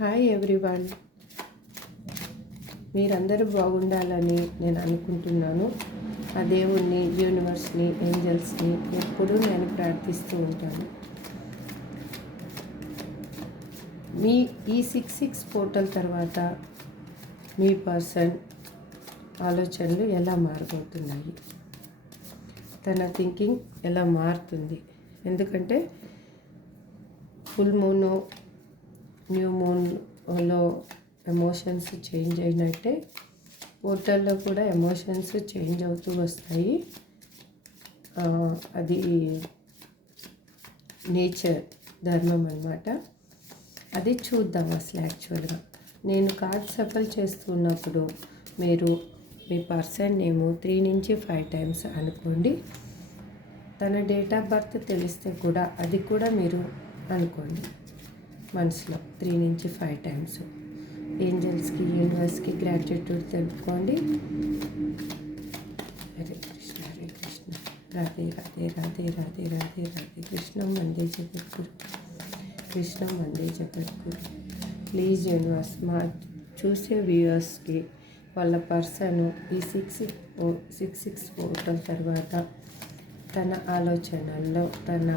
Hi everyone, మీరందరూ బాగుండాలని నేను అనుకుంటున్నాను. ఆ దేవుణ్ణి, యూనివర్స్ని, ఏంజల్స్ని ఎప్పుడూ నేను ప్రార్థిస్తూ ఉంటాను. మీ ఈ 6/6 పోర్టల్ తర్వాత మీ పర్సన్ ఆలోచనలు ఎలా మారబోతున్నాయి, తన థింకింగ్ ఎలా మారుతుంది. ఎందుకంటే ఫుల్ మూన్, న్యూ మూన్లో ఎమోషన్స్ చేంజ్ అయినట్టే పోర్టల్లో కూడా ఎమోషన్స్ చేంజ్ అవుతూ వస్తాయి. అది నేచర్, ధర్మం అన్నమాట. అది చూద్దాం. అసలు యాక్చువల్గా నేను కార్డ్ సఫల్ చేస్తున్నప్పుడు మీరు మీ పర్సన్ నేము 3 నుంచి 5 టైమ్స్ అనుకోండి. తన డేట్ ఆఫ్ బర్త్ తెలిస్తే కూడా అది కూడా మీరు అనుకోండి మనసులో 3 నుంచి 5 టైమ్స్. ఏంజల్స్కి, యూనివర్స్కి గ్రాటిట్యూడ్ తెలుపుకోండి. హరే కృష్ణ, హరే కృష్ణ, రాధే రాధే రాధే రాధే రాధే రాధే. కృష్ణం వందే జగద్గురు, కృష్ణం వందే జగద్గురు. ప్లీజ్ యూనివర్స్, మా చూసే వ్యూవర్స్కి వాళ్ళ పర్సన్ ఈ 6/6 పోర్టల్ తర్వాత తన ఆలోచనల్లో, తన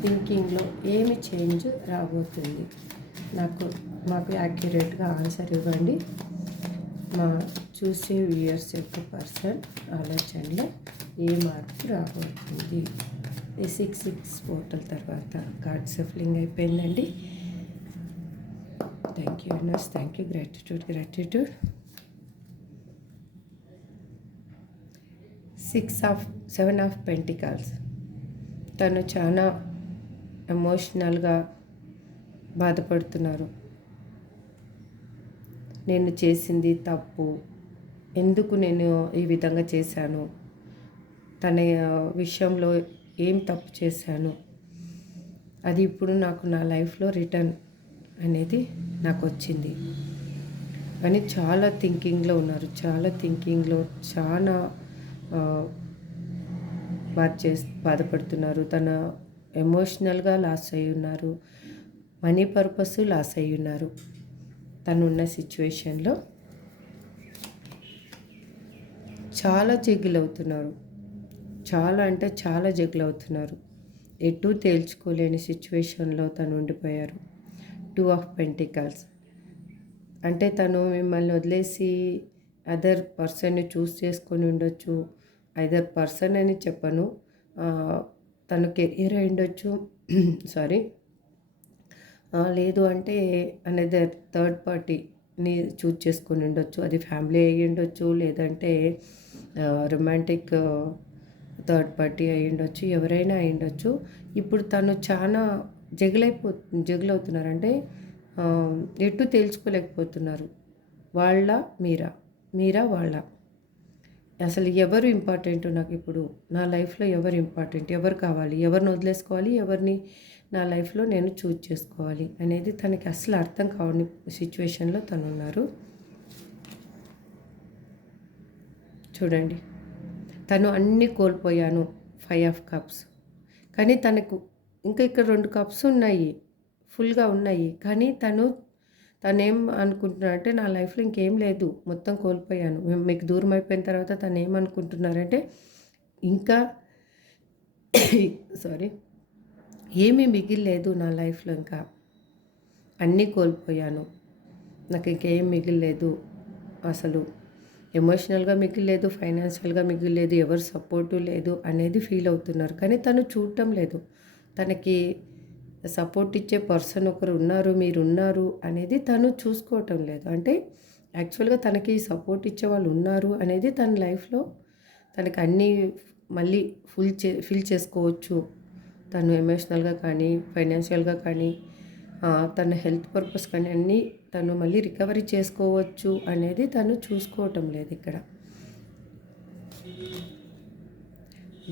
థింకింగ్లో ఏమి చేంజ్ రాబోతుంది, మాకు యాక్యురేట్గా ఆన్సర్ ఇవ్వండి. మా చూసే వ్యూయర్స్ యొక్క పర్సన్ ఆలోచనలో ఏ మార్పు రాబోతుంది ఈ 6/6 పోర్టల్ తర్వాత. కార్డ్ సఫలింగ్ అయిపోయిందండి. Thank you universe, thank you, gratitude. 7 of pentacles. తను చాలా ఎమోషనల్గా బాధపడుతున్నారు. నేను చేసింది తప్పు, ఎందుకు నేను ఈ విధంగా చేశాను, తన విషయంలో ఏం తప్పు చేశాను, అది ఇప్పుడు నాకు నా లైఫ్లో రిటర్న్ అనేది నాకు వచ్చింది అని చాలా థింకింగ్లో ఉన్నారు. చాలా బాధపడుతున్నారు. తన ఎమోషనల్గా లాస్ అయి ఉన్నారు, మనీ పర్పస్ లాస్ అయి ఉన్నారు. తనున్న సిచ్యువేషన్లో చాలా జగ్గులవుతున్నారు. చాలా అంటే చాలా జగ్గులవుతున్నారు. ఎటూ తేల్చుకోలేని సిచ్యువేషన్లో తను ఉండిపోయారు. 2 ఆఫ్ పెంటికల్స్ అంటే తను మిమ్మల్ని వదిలేసి అదర్ పర్సన్ని చూస్ చేసుకొని ఉండొచ్చు. అదర్ పర్సన్ అని చెప్పను, తన కెరీర్ అయి ఉండొచ్చు. సారీ, లేదు అంటే అనదర్ థర్డ్ పార్టీని చూజ్ చేసుకొని ఉండొచ్చు. అది ఫ్యామిలీ అయ్యి ఉండొచ్చు, లేదంటే రొమాంటిక్ థర్డ్ పార్టీ అయ్యి ఉండొచ్చు, ఎవరైనా అయి ఉండొచ్చు. ఇప్పుడు తను చాలా జగులవుతున్నారు. అంటే ఎటు తేల్చుకోలేకపోతున్నారు. వాళ్ళ మీరా వాళ్ళ, అసలు ఎవరు ఇంపార్టెంట్ నాకు ఇప్పుడు, నా లైఫ్లో ఎవరు ఇంపార్టెంట్, ఎవరు కావాలి, ఎవరిని వదిలేసుకోవాలి, ఎవరిని నా లైఫ్లో నేను చూజ్ చేసుకోవాలి అనేది తనకి అసలు అర్థం కావని సిచ్యువేషన్లో తను ఉన్నారు. చూడండి, తను అన్నీ కోల్పోయాను, 5 ఆఫ్ కప్స్. కానీ తనకు ఇంకా ఇక్కడ 2 కప్స్ ఉన్నాయి, ఫుల్గా ఉన్నాయి. కానీ తనేం అనుకుంటున్నారంటే నా లైఫ్లో ఇంకేం లేదు, మొత్తం కోల్పోయాను. మీకు దూరం అయిపోయిన తర్వాత తను ఏమనుకుంటున్నారంటే ఇంకా ఏమీ మిగిలిలేదు నా లైఫ్లో, ఇంకా అన్నీ కోల్పోయాను, నాకు ఇంకేం మిగిలిలేదు, అసలు ఎమోషనల్గా మిగిలిలేదు, ఫైనాన్షియల్గా మిగిలిలేదు, ఎవరు సపోర్టు లేదు అనేది ఫీల్ అవుతున్నారు. కానీ తను చూడటం లేదు, తనకి సపోర్ట్ ఇచ్చే పర్సన్ ఒకరు ఉన్నారు, మీరున్నారు అనేది తను చూసుకోవటం లేదు. అంటే యాక్చువల్గా తనకి సపోర్ట్ ఇచ్చే వాళ్ళు ఉన్నారు అనేది తన లైఫ్లో తనకి అన్నీ మళ్ళీ ఫిల్ చేసుకోవచ్చు. తను ఎమోషనల్గా కానీ, ఫైనాన్షియల్గా కానీ, తన హెల్త్ పర్పస్ కానీ అన్నీ తను మళ్ళీ రికవరీ చేసుకోవచ్చు అనేది తను చూసుకోవటం లేదు. ఇక్కడ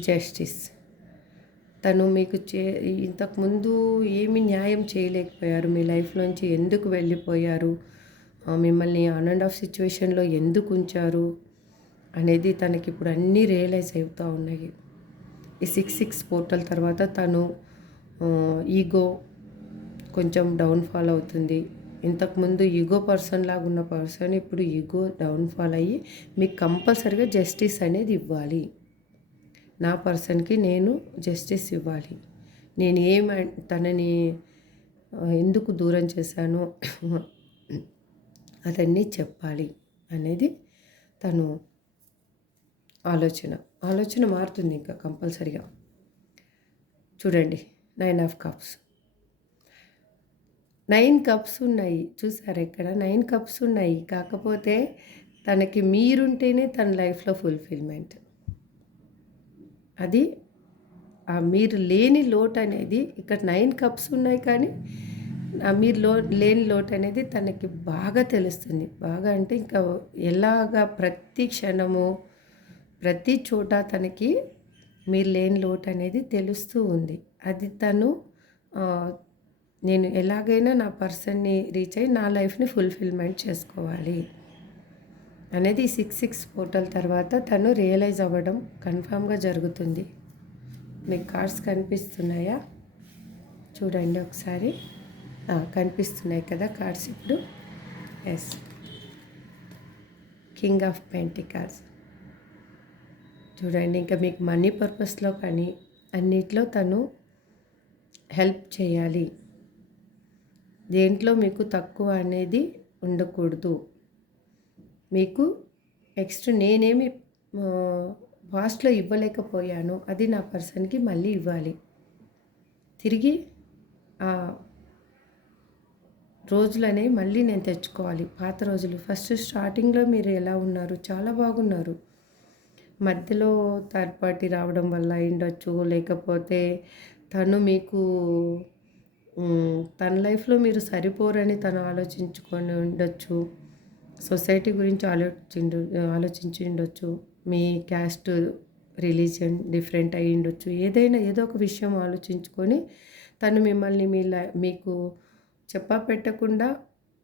జస్టిస్. తను మీకు ఇంతకుముందు ఏమి న్యాయం చేయలేకపోయారు, మీ లైఫ్లోంచి ఎందుకు వెళ్ళిపోయారు, మిమ్మల్ని ఆన్ అండ్ ఆఫ్ సిచ్యువేషన్లో ఎందుకు ఉంచారు అనేది తనకి ఇప్పుడు అన్నీ రియలైజ్ అవుతూ ఉన్నాయి. ఈ 6/6 పోర్టల్ తర్వాత తను ఈగో కొంచెం డౌన్ఫాల్ అవుతుంది. ఇంతకుముందు ఈగో పర్సన్ లాగా ఉన్న పర్సన్ ఇప్పుడు ఈగో డౌన్ఫాల్ అయ్యి మీకు కంపల్సరీగా జస్టిస్ అనేది ఇవ్వాలి. నా పర్సన్కి నేను జస్టిస్ ఇవ్వాలి. నేను తనని ఎందుకు దూరం చేశానో అదన్నీ చెప్పాలి అనేది తను ఆలోచన మారుతుంది ఇంకా కంపల్సరిగా. చూడండి 9 ఆఫ్ కప్స్, 9 కప్స్ ఉన్నాయి చూసారా ఇక్కడ 9 కప్స్ ఉన్నాయి. కాకపోతే తనకి మీరుంటేనే తన లైఫ్లో ఫుల్ఫిల్మెంట్. అది మీరు లేని లోటు అనేది ఇక్కడ 9 కప్స్ ఉన్నాయి, కానీ మీరు లేని లోటు అనేది తనకి బాగా తెలుస్తుంది. బాగా అంటే ఇంకా ఎలాగా ప్రతి క్షణము ప్రతి చోట తనకి మీరు లేని లోటు అనేది తెలుస్తూ ఉంది. అది తను నేను ఎలాగైనా నా పర్సన్ని రీచ్ అయ్యి నా లైఫ్ని ఫుల్ఫిల్మెంట్ చేసుకోవాలి అనేది 6 పోర్టల్ తర్వాత తను రియలైజ్ అవ్వడం కన్ఫామ్గా జరుగుతుంది. మీకు కార్డ్స్ కనిపిస్తున్నాయా చూడండి ఒకసారి. కనిపిస్తున్నాయి కదా కార్డ్స్ ఇప్పుడు. Yes, king of pentacles. చూడండి ఇంకా మీకు మనీ పర్పస్లో కానీ అన్నిట్లో తను హెల్ప్ చేయాలి. దేంట్లో మీకు తక్కువ అనేది ఉండకూడదు. మీకు నెక్స్ట్ నేనేమి పాస్ట్లో ఇవ్వలేకపోయాను అది నా పర్సన్కి మళ్ళీ ఇవ్వాలి. తిరిగి ఆ రోజులనేవి మళ్ళీ నేను తెచ్చుకోవాలి. పాత రోజులు ఫస్ట్ స్టార్టింగ్లో మీరు ఎలా ఉన్నారు, చాలా బాగున్నారు. మధ్యలో థర్డ్ పార్టీ రావడం వల్ల ఉండొచ్చు, లేకపోతే తను మీకు తన లైఫ్లో మీరు సరిపోరని తను ఆలోచించుకొని ఉండొచ్చు. సొసైటీ గురించి ఆలోచించి ఉండొచ్చు. మీ క్యాస్ట్ రిలీజియన్ డిఫరెంట్ అయ్యి ఉండొచ్చు. ఏదో ఒక విషయం ఆలోచించుకొని తను మిమ్మల్ని మీకు పెట్టకుండా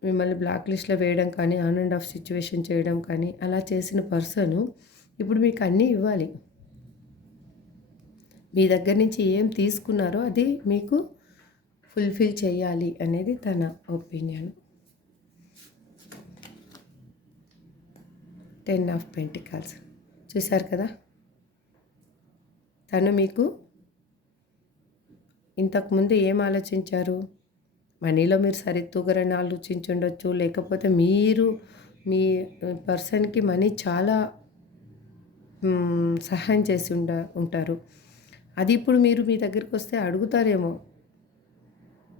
మిమ్మల్ని బ్లాక్ లిస్ట్లో వేయడం కానీ ఆన్ అండ్ ఆఫ్ సిచ్యువేషన్ చేయడం కానీ అలా చేసిన పర్సను ఇప్పుడు మీకు అన్నీ ఇవ్వాలి. మీ దగ్గర నుంచి ఏం తీసుకున్నారో అది మీకు ఫుల్ఫిల్ చేయాలి అనేది తన ఒపీనియన్. 10 ఆఫ్ పెంటికల్స్ చూశారు కదా. తను మీకు ఇంతకుముందు ఏం ఆలోచించారు, మనీలో మీరు సరితూగరని ఆలోచించుండొచ్చు, లేకపోతే మీరు మీ పర్సన్కి మనీ చాలా సహాయం చేసి ఉంటారు. అది ఇప్పుడు మీరు మీ దగ్గరికి వస్తే అడుగుతారేమో,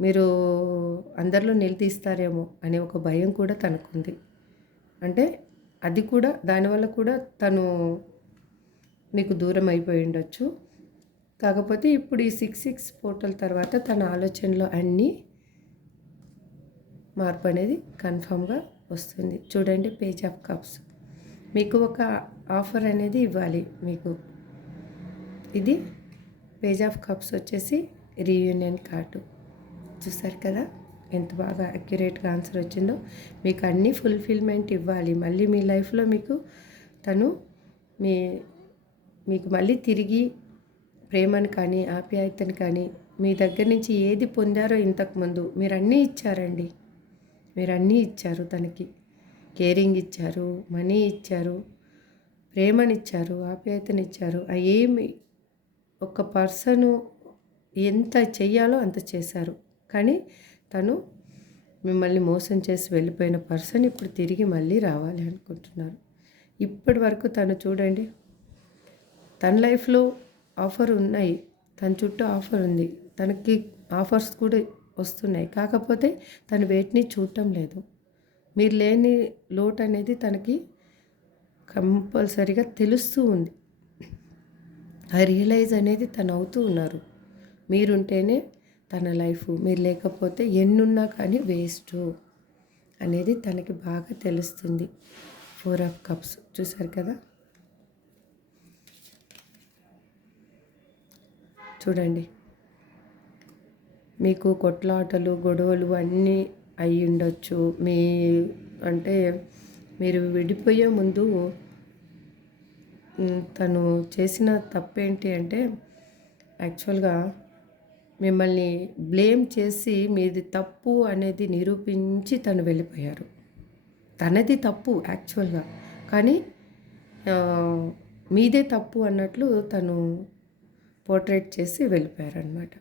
మీరు అందరిలో నిలదీస్తారేమో అనే ఒక భయం కూడా తనకుంది. అంటే అది కూడా దానివల్ల కూడా తను మీకు దూరం అయిపోయి ఉండొచ్చు. కాకపోతే ఇప్పుడు ఈ 6 పోర్టల్ తర్వాత తన ఆలోచనలో అన్నీ మార్పు అనేది కన్ఫామ్గా వస్తుంది. చూడండి పేజ్ ఆఫ్ కప్స్, మీకు ఒక ఆఫర్ అనేది ఇవ్వాలి. మీకు ఇది పేజ్ ఆఫ్ కప్స్ వచ్చేసి రీయూనియన్ కార్డు. చూసారు కదా ఎంత బాగా అక్యురేట్గా ఆన్సర్ వచ్చిందో. మీకు అన్నీ ఫుల్ఫిల్మెంట్ ఇవ్వాలి. మళ్ళీ మీ లైఫ్లో మీకు తను మీకు మళ్ళీ తిరిగి ప్రేమను కానీ ఆప్యాయతను కానీ మీ దగ్గర నుంచి ఏది పొందారో ఇంతకుముందు మీరు అన్నీ ఇచ్చారండి. మీరు అన్నీ ఇచ్చారు. తనకి కేరింగ్ ఇచ్చారు, మనీ ఇచ్చారు, ప్రేమనిచ్చారు, ఆప్యాయతనిచ్చారు. ఏమి ఒక పర్సను ఎంత చెయ్యాలో అంత చేశారు. కానీ తను మిమ్మల్ని మోసం చేసి వెళ్ళిపోయిన పర్సన్ ఇప్పుడు తిరిగి మళ్ళీ రావాలి అనుకుంటున్నారు. ఇప్పటి వరకు తను చూడండి, తన లైఫ్లో ఆఫర్ ఉన్నాయి, తన చుట్టూ ఆఫర్ ఉంది, తనకి ఆఫర్స్ కూడా వస్తున్నాయి. కాకపోతే తను వేటిని చూడటం లేదు. మీరు లేని లోటు అనేది తనకి కంపల్సరీగా తెలుస్తూ ఉంది. ఆ రియలైజ్ అనేది తను అవుతూ ఉన్నారు. మీరుంటేనే తన లైఫ్, మీరు లేకపోతే ఎన్నున్నా కానీ వేస్ట్ అనేది తనకి బాగా తెలుస్తుంది. 4 ఆఫ్ కప్స్ చూసారు కదా. చూడండి, మీకు కొట్లాటలు గొడవలు అన్నీ అయి ఉండొచ్చు. అంటే మీరు విడిపోయే ముందు తను చేసిన తప్పేంటి అంటే యాక్చువల్గా మిమ్మల్ని బ్లేమ్ చేసి మీది తప్పు అనేది నిరూపించి తను వెళ్ళిపోయారు. తనది తప్పు యాక్చువల్‌గా. కానీ మీదే తప్పు అన్నట్లు తను పోర్ట్రేట్ చేసి వెళ్ళిపోయారనమాట.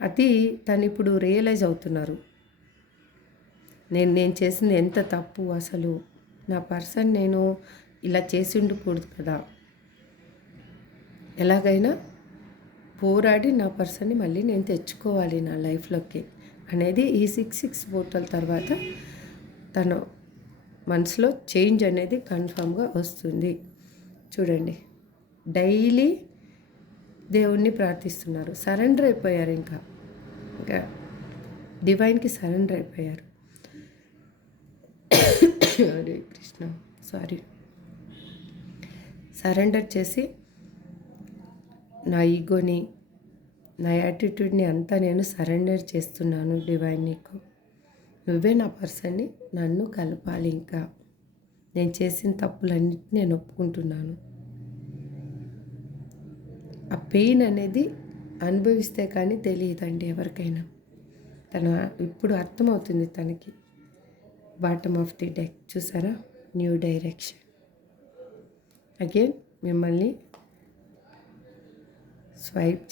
అది తనిప్పుడు రియలైజ్ అవుతున్నారు. నేను చేసింది ఎంత తప్పు అసలు. నా పర్సన్ నేను ఇలా చేసి ఉండకూడదు కదా. ఎలాగైనా పోరాడి నా పర్సన్‌ని మళ్ళీ నేను తెచ్చుకోవాలి నా లైఫ్‌లోకి అనేది ఈ 6 పోర్టల్ తర్వాత తన మనసులో చేంజ్ అనేది కన్ఫామ్‌గా వస్తుంది. చూడండి, డైలీ దేవుణ్ణి ప్రార్థిస్తున్నారు. సరెండర్ అయిపోయారు. ఇంకా డివైన్‌కి సరెండర్ అయిపోయారు. హరే కృష్ణ, సారీ. సరెండర్ చేసి నా ఈగోని, నా యాటిట్యూడ్ని అంతా నేను సరెండర్ చేస్తున్నాను డివైన్. నీకు నువ్వే నా పర్సన్ని, నన్ను కలపాలి. ఇంకా నేను చేసిన తప్పులన్నిటిని నేను ఒప్పుకుంటున్నాను. ఆ పెయిన్ అనేది అనుభవిస్తే కానీ తెలియదండి ఎవరికైనా. ఇప్పుడు అర్థమవుతుంది తనకి. బాటమ్ ఆఫ్ ది డెక్ చూసారా, న్యూ డైరెక్షన్. అగైన్ మిమ్మల్ని స్వైప్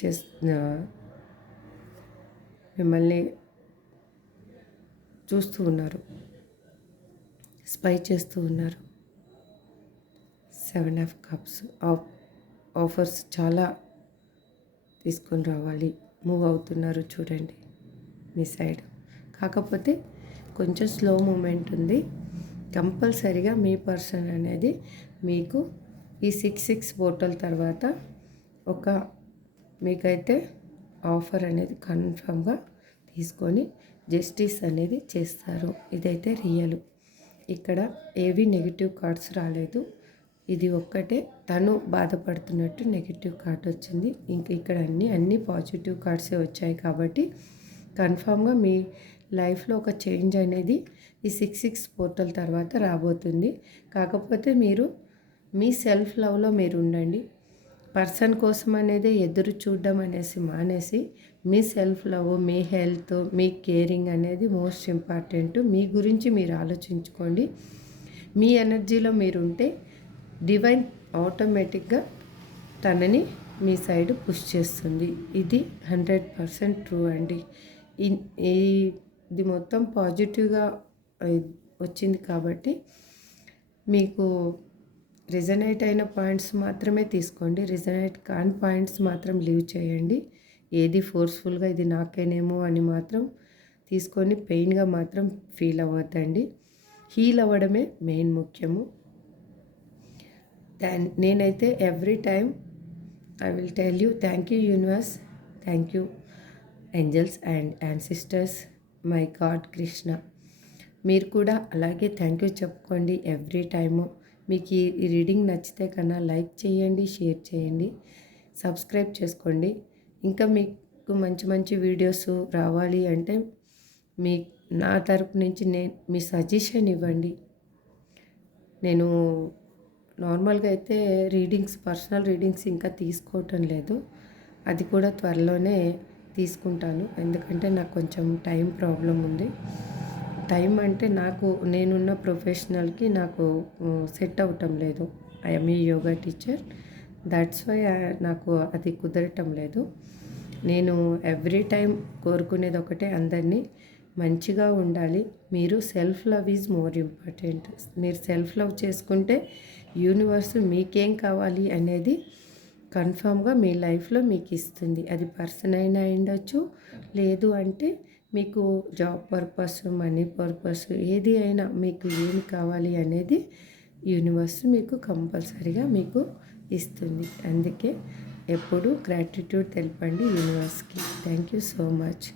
మిమ్మల్ని చూస్తూ ఉన్నారు, స్పై చేస్తూ ఉన్నారు. 7 ఆఫ్ కప్స్. ఆఫర్స్ చాలా తీసుకొని రావాలి, మూవ్ అవుతున్నారు చూడండి మీ సైడ్. కాకపోతే కొంచెం స్లో మూమెంట్ ఉంది. కంపల్సరీగా మీ పర్సన్ అనేది మీకు ఈ 6 పోర్టల్ తర్వాత మీకైతే ఆఫర్ అనేది కన్ఫర్మ్గా తీసుకొని జస్టిస్ అనేది చేస్తారు. ఇదైతే రియల్. ఇక్కడ ఏవి నెగిటివ్ కార్డ్స్ రాలేదు. ఇది ఒక్కటే తను బాధపడుతున్నట్టు నెగిటివ్ కార్డ్ వచ్చింది. ఇంక ఇక్కడ అన్ని పాజిటివ్ కార్డ్సే వచ్చాయి. కాబట్టి కన్ఫామ్గా మీ లైఫ్లో ఒక చేంజ్ అనేది ఈ 6 పోర్టల్ తర్వాత రాబోతుంది. కాకపోతే మీరు మీ సెల్ఫ్ లవ్లో మీరు ఉండండి. పర్సన్ కోసం అనేది ఎదురు చూడడం అనేసి మానేసి మీ సెల్ఫ్ లవ్, మీ హెల్త్, మీ కేరింగ్ అనేది మోస్ట్ ఇంపార్టెంట్. మీ గురించి మీరు ఆలోచించుకోండి. మీ ఎనర్జీలో మీరు ఉంటే డివైన్ ఆటోమేటిక్గా తనని మీ సైడ్ పుష్ చేస్తుంది. ఇది 100% ట్రూ అండి. ఇది మొత్తం పాజిటివ్గా వచ్చింది కాబట్టి మీకు రిజనేట్ అయిన పాయింట్స్ మాత్రమే తీసుకోండి. రిజనేట్ కాని పాయింట్స్ మాత్రం లీవ్ చేయండి. ఏది ఫోర్స్ఫుల్గా ఇది నాకేనేమో అని మాత్రం తీసుకొని పెయిన్గా మాత్రం ఫీల్ అవ్వద్దండి. హీల్ అవ్వడమే మెయిన్ ముఖ్యము. నేనైతే every time I will tell you thank you universe, thank you angels and ancestors, my God Krishna. మీరు కూడా అలాగే థ్యాంక్ యూ చెప్పుకోండి ఎవ్రీ టైము. మీకు ఈ రీడింగ్ నచ్చితే కన్నా లైక్ చేయండి, షేర్ చేయండి, సబ్స్క్రైబ్ చేసుకోండి. ఇంకా మీకు మంచి మంచి వీడియోస్ రావాలి అంటే నా తరపు నుంచి మీ సజెషన్ ఇవ్వండి. నేను నార్మల్గా అయితే పర్సనల్ రీడింగ్స్ ఇంకా తీసుకోవటం లేదు. అది కూడా త్వరలోనే తీసుకుంటాను. ఎందుకంటే నాకు కొంచెం టైం ప్రాబ్లం ఉంది. టైం అంటే నేనున్న ప్రొఫెషనల్కి నాకు సెట్ అవ్వటం లేదు. I'm a yoga teacher, that's why నాకు అది కుదరటం లేదు. నేను ఎవ్రీ టైం కోరుకునేది ఒకటే, అందరినీ మంచిగా ఉండాలి. మీరు self love is more important. మీరు సెల్ఫ్ లవ్ చేసుకుంటే యూనివర్స్ మీకేం కావాలి అనేది కన్ఫామ్గా మీ లైఫ్లో మీకు ఇస్తుంది. అది పర్సన్ అయినా ఉండొచ్చు, లేదు అంటే మీకు జాబ్ పర్పస్, మనీ పర్పస్, ఏది అయినా మీకు ఏమి కావాలి అనేది యూనివర్స్ మీకు కంపల్సరీగా మీకు ఇస్తుంది. అందుకే ఎప్పుడు గ్రాటిట్యూడ్ తెలపండి యూనివర్స్కి. Thank you so much.